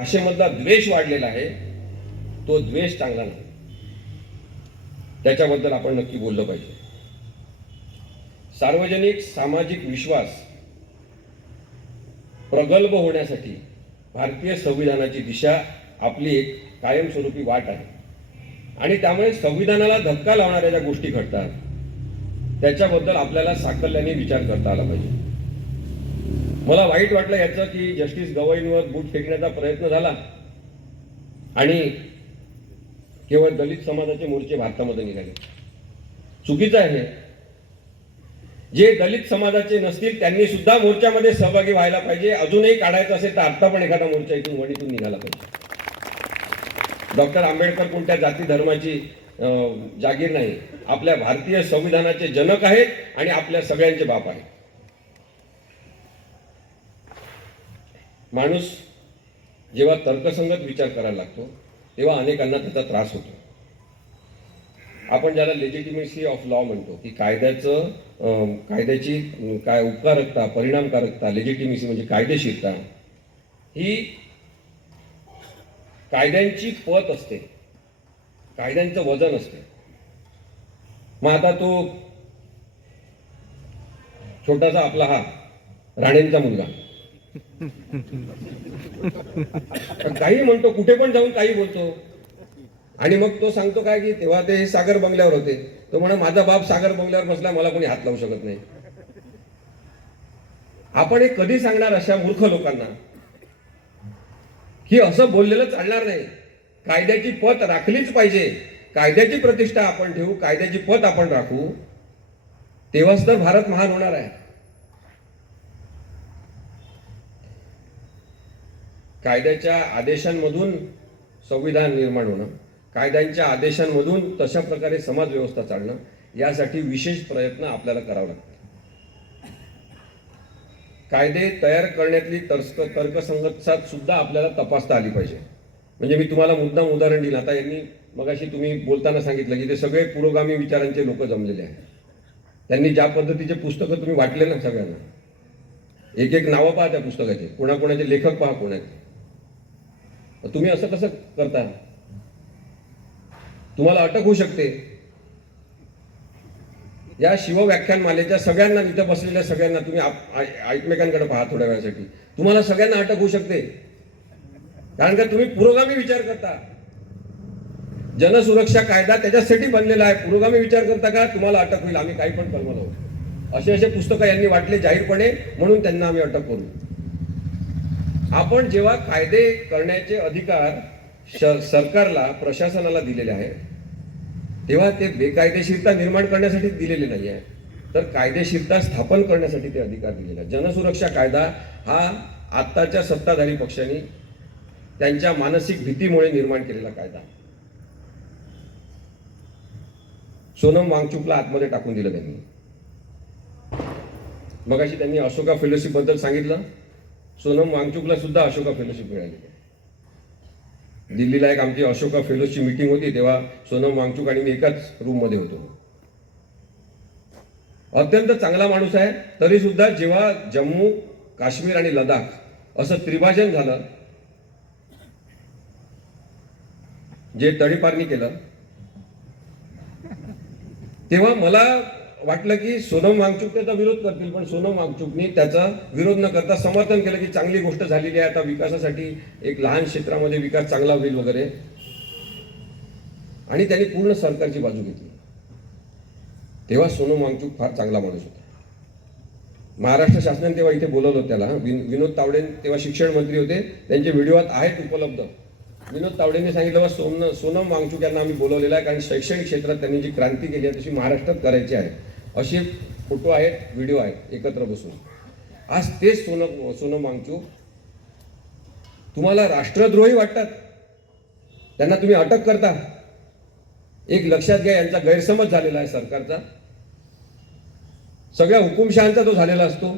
भाषेमधला द्वेष वाढलेला आहे तो द्वेष चांगला नाही. त्याच्याबद्दल आपण नक्की बोललं पाहिजे. सार्वजनिक सामाजिक विश्वास प्रगल्भ होण्यासाठी भारतीय संविधानाची दिशा आपली एक कायमस्वरूपी वाट आहे. आणि त्यामुळे संविधानाला धक्का लावणाऱ्या ज्या गोष्टी घडतात त्याच्याबद्दल आपल्याला साकल्याने विचार करता आला पाहिजे. मला वाईट वाटलं याचं की जस्टिस गवईंवर बूट फेकण्याचा प्रयत्न झाला. आणि केवळ दलित समाजाचे मोर्चे भारतामध्ये निघाले. चुकीचं आहे जे दलित समाजाचे नसतील त्यांनी सुद्धा मोर्चामध्ये सहभागी व्हायला पाहिजे. अजूनही काढायचं असेल तर आता पण एखादा मोर्चा इथून वणीतून निघाला पाहिजे. डॉक्टर आंबेडकर कोणत्या जाती धर्माची जागीर नाही. आपल्या भारतीय संविधानाचे जनक आहेत आणि आपल्या सगळ्यांचे बाप आहेत. माणूस जेव्हा तर्कसंगत विचार करायला लागतो तेव्हा अनेकांना त्याचा त्रास होतो. आपण ज्याला लेजिटिमेसी ऑफ लॉ म्हणतो की कायद्याचं कायद्याची काय उपकारकता परिणामकारकता लेजिटिमेसी म्हणजे कायदेशीरता ही कायद्यांची पत असते. कायद्यांचं वजन असते. मग आता तो छोटासा आपला हा राणेंचा मुलगा. काही म्हणतो कुठे पण जाऊन काही बोलतो. आणि मग तो सांगतो काय की तेव्हा ते सागर बंगल्यावर होते. तो म्हणा माझा बाप सागर बंगल्यावर बसला मला कोणी हात लावू शकत नाही. आपण हे कधी सांगणार अशा मूर्ख लोकांना? की असं बोललेलं चालणार नाही. कायद्याची पत राखलीच पाहिजे. कायद्याची प्रतिष्ठा आपण ठेवू कायद्याची पत आपण राखू. तेव्हाच तर भारत महान होणार आहे. कायद्याच्या आदेशांमधून संविधान निर्माण होणं कायद्यांच्या आदेशांमधून तशा प्रकारे समाजव्यवस्था चालणं यासाठी विशेष प्रयत्न आपल्याला करावे लागतात. कायदे तयार करण्यातली तर्क तर्कसंगतसात सुद्धा आपल्याला तपासता आली पाहिजे. म्हणजे मी तुम्हाला मुद्दाम उदाहरण दिलं. आता यांनी मगाशी तुम्ही बोलताना सांगितलं की ते सगळे पुरोगामी विचारांचे लोक जमलेले आहेत. त्यांनी ज्या पद्धतीचे पुस्तकं तुम्ही वाटले ना सगळ्यांना एक एक नावं पहा त्या पुस्तकाचे. कोणाकोणाचे लेखक पहा कोण आहेत तुम्ही असं कसं करता तुम्हाला अटक होऊ शकते. या शिवव्याख्यानमालेच्या सगळ्यांना इथं बसलेल्या सगळ्यांना तुम्ही एकमेकांकडे पहा थोड्या वेळासाठी. तुम्हाला सगळ्यांना अटक होऊ शकते. कारण का तुम्ही पुरोगामी विचार करता. जनसुरक्षा कायदा त्याच्यासाठी बनलेला आहे. पुरोगामी विचार करता का? तुम्हाला अटक होईल. आम्ही काही पण कलम आहोत असे असे पुस्तकं यांनी वाटले जाहीरपणे म्हणून त्यांना आम्ही अटक करू. आपण जेव्हा कायदे करण्याचे अधिकार श- सरकारला प्रशासनाला दिलेले आहेत तेव्हा ते बेकायदेशीरता निर्माण करण्यासाठी दिलेले नाही आहे तर कायदेशीरता स्थापन करण्यासाठी ते अधिकार दिलेले आहेत. जनसुरक्षा कायदा हा आत्ताच्या सत्ताधारी पक्षांनी त्यांच्या मानसिक भीतीमुळे निर्माण केलेला कायदा. सोनम वांगचुकला आतमध्ये टाकून दिलं त्यांनी. मगाशी त्यांनी अशोका फेलोशिपबद्दल सांगितलं. सोनम वांगचुकला सुद्धा अशोका फेलोशिप मिळाली. दिल्लीला एक आमची अशोका फेलोची मीटिंग होती तेव्हा सोनम वांगचुक आणि मी एकाच रूममध्ये होतो. अत्यंत चांगला माणूस आहे तरी सुद्धा जेव्हा जम्मू काश्मीर आणि लडाख असं त्रिभाजन झालं जे तडीपारणी केलं तेव्हा मला वाटलं की सोनम वांगचूक त्याचा विरोध करतील पण सोनम वांगचूकनी त्याचा विरोध न करता समर्थन केलं की चांगली गोष्ट झालेली आहे. आता विकासासाठी एक लहान क्षेत्रामध्ये विकास चांगला होईल वगैरे. आणि त्यांनी पूर्ण सरकारची बाजू घेतली. तेव्हा सोनम वांगचूक फार चांगला माणूस होता. महाराष्ट्र शासनाने तेव्हा इथे बोलवलं त्याला. विन- विनोद तावडे तेव्हा शिक्षण मंत्री होते. त्यांचे व्हिडिओत आहेत उपलब्ध. विनोद तावडेंनी सांगितलं बा सोन सोनम वांगचूक यांना आम्ही बोलवलेलं आहे कारण शैक्षणिक क्षेत्रात त्यांनी जी क्रांती केली आहे तशी महाराष्ट्रात करायची आहे. असे फोटो आहेत व्हिडिओ आहेत एकत्र बसून. आज तेच सोनं सोनं वांगचूक तुम्हाला राष्ट्रद्रोही वाटतात. त्यांना तुम्ही अटक करता. एक लक्षात घ्या यांचा गैरसमज झालेला आहे सरकारचा. सगळ्या हुकुमशहांचा तो झालेला असतो.